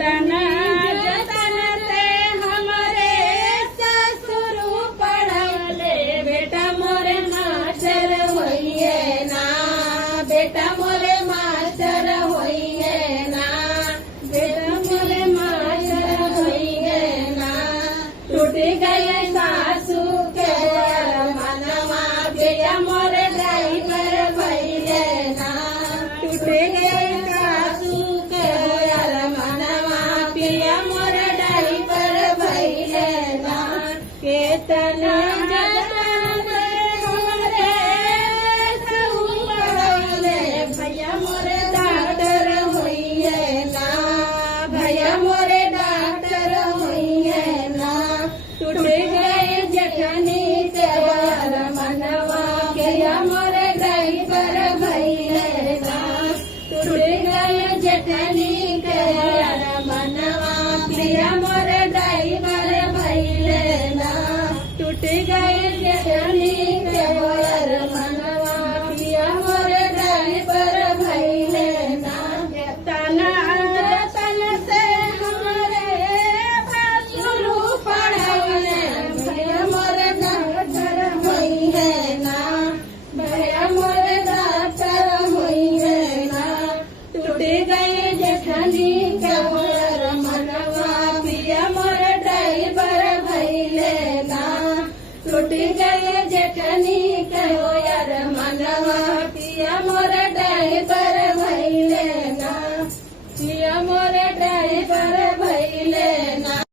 केतना जतन से हमरे ससुर पढ़वले बेटा मोरे मास्टर होइए ना, बेटा मोरे मास्टर होइए ना, बेटा मोरे मास्टर होइए ना। टूट गए सासू के मनवा बेटा मोरे ड्राइवर भइले ना, टूट गए सासू के मनवा पिया मोरे ड्राइवर भइले ना। केतना जतन से हमरे ससुर पढ़वले भैया मोरे डॉक्टर होइए ना, भैया मोरे डॉक्टर होइए ना। टूट गए जेठनी के मनवा भैया मोरे ड्राइवर भइले ना, टूट गए जेठनी के मनवा भैया मोरे ड्राइवर भइले ना, टूट गए जेठनी के मनवा भैया मोरे ड्राइवर भइले ना। केतना जतन से हमरे ससुर पढ़वले भैया मोरे डॉक्टर होइए ना, भैया मोरे डॉक्टर होइए ना। टूट गए जेठनी के मनवा पिया मोरे ड्राइवर भइले ना, टूट गए जेठनी के मनवा पिया मोरे